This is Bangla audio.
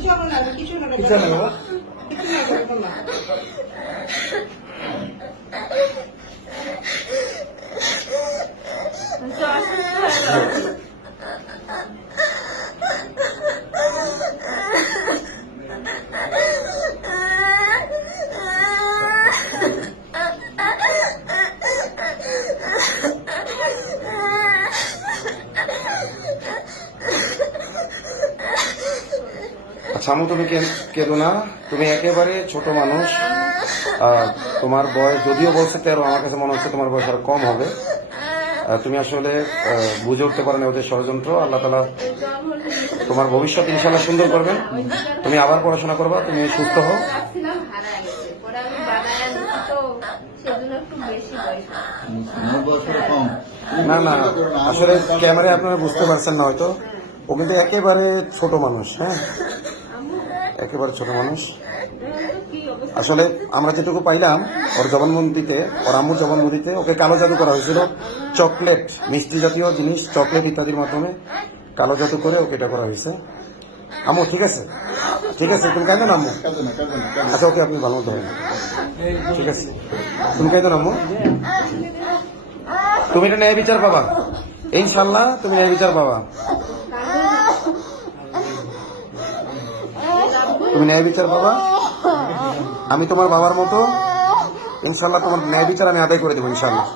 কিছু না বাবা। আচ্ছা আমু, তুমি কেঁদো না, তুমি একেবারে ছোট মানুষ। তোমার বয়স যদিও বলছে 13, আমার কাছে মনে হচ্ছে তোমার বয়স আরো কম হবে। তুমি আসলে বুঝে উঠতে পারো না ওদের ষড়যন্ত্র। আল্লাহ তাআলা তোমার ভবিষ্যৎ ইনশাআল্লাহ সুন্দর করবেন। তুমি আবার পড়াশোনা করবা, তুমি সুস্থ হও। না না, আসলে ক্যামেরায় আপনারা বুঝতে পারছেন না হয়তো, ও কিন্তু একেবারে ছোট মানুষ। হ্যাঁ, একেবারে ছোট মানুষ। আসলে আমরা যেটুকু পাইলাম ওর জবানবন্দিতে, ওর আম্মুর জবানবন্দিতে ওকে কালো জাদু করা হয়েছিল। চকলেট, মিষ্টি জাতীয় জিনিস, চকলেট ইত্যাদির মাধ্যমে কালো জাদু করে ওকে এটা করা হয়েছে। আম্মু ঠিক আছে, ঠিক আছে, তুমি কাঁদো না আম্মু। আচ্ছা ওকে আপনি ভালো মতো, ঠিক আছে, তুমি কাঁদো না আম্মু। তুমি এটা ন্যায় বিচার পাবা ইনশাল্লাহ, তুমি ন্যায় বিচার পাবা, তুমি ন্যায় বিচার পাবা। আমি তোমার বাবার মতো ইনশাল্লাহ তোমার ন্যায় বিচার আমি আদায় করে দেবো ইনশাল্লাহ।